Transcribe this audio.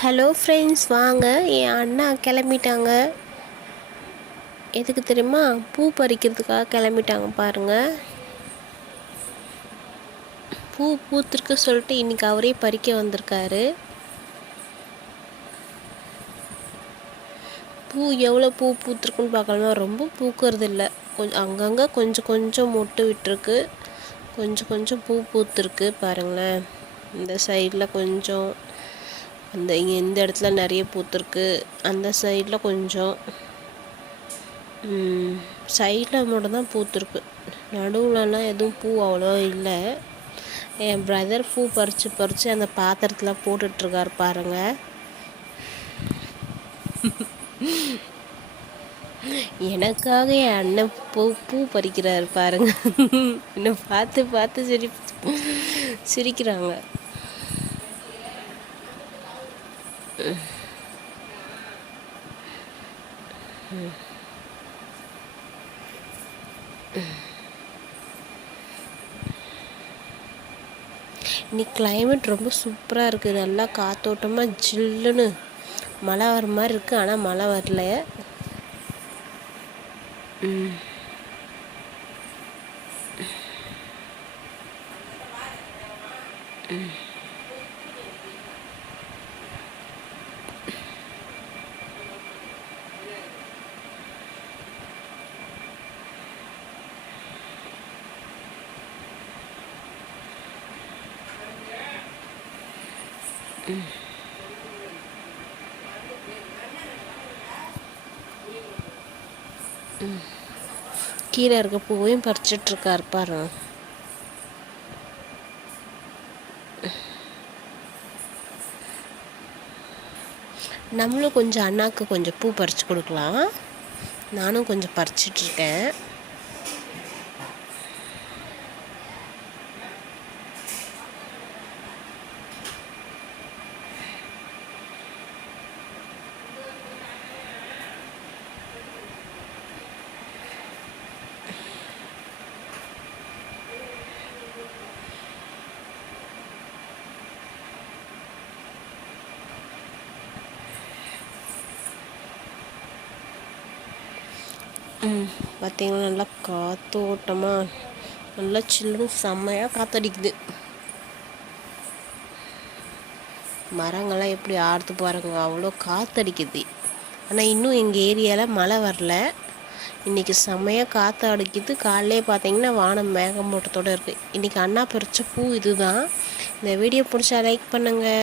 Hello friends, வாங்க. என் அண்ணா கிளம்பிட்டாங்க. எதுக்கு தெரியுமா? பூ பறிக்கிறதுக்காக கிளம்பிட்டாங்க பாருங்கள். பூ பூத்திருக்கு சொல்லிட்டு இன்றைக்கி அவரே பறிக்க வந்திருக்காரு. பூ எவ்வளோ பூ பூத்திருக்குன்னு பார்க்கலாமா? ரொம்ப பூக்கிறது இல்லை, கொஞ்சம் அங்கங்கே கொஞ்சம் கொஞ்சம் மொட்டு விட்டுருக்கு, கொஞ்சம் கொஞ்சம் பூ பூத்திருக்கு பாருங்களேன். இந்த சைடில் கொஞ்சம், இந்த இடத்துல நிறைய பூத்திருக்கு, அந்த சைடில் கொஞ்சம், சைடில் மட்டும் தான் பூத்திருக்கு, நடுவுலலாம் எதுவும் பூ அவ்வளோ இல்லை. என் பிரதர் பூ பறித்து அந்த பாத்திரத்தில் போட்டுட்ருக்கார் பாருங்கள். எனக்காக என் அண்ணன் பூ பறிக்கிறார் பாருங்க. என்னை பார்த்து பார்த்து சிரிக்கிறாங்க. இன்னைக்கு கிளைமேட் ரொம்ப சூப்பராக இருக்குது. நல்லா காத்தோட்டமாக ஜில்லுன்னு மழை வர மாதிரி இருக்குது. ஆனால் மழை வரல. கீழே இருக்க பூவையும் பறிச்சிட்ருக்காரு பாருங்க. நம்மளும் கொஞ்சம் அண்ணாக்கு கொஞ்சம் பூ பறித்து கொடுக்கலாம். நானும் கொஞ்சம் பறிச்சிட்ருக்கேன். பார்த்தீங்கன்னா நல்லா காத்தோட்டமாக நல்லா சில்லுன்னு செம்மையாக காற்றடிக்குது. மரங்கள்லாம் எப்படி ஆடுத்து பாருங்க, அவ்வளோ காற்றடிக்குது. ஆனால் இன்னும் எங்கள் ஏரியாவில் மழை வரல. இன்றைக்கி செம்மையாக காற்று அடிக்குது. காலையிலே பார்த்தீங்கன்னா வானம் மேகமூட்டத்தோடு இருக்குது. இன்றைக்கி அண்ணா பறித்த பூ இது தான். இந்த வீடியோ பிடிச்சா லைக் பண்ணுங்கள்.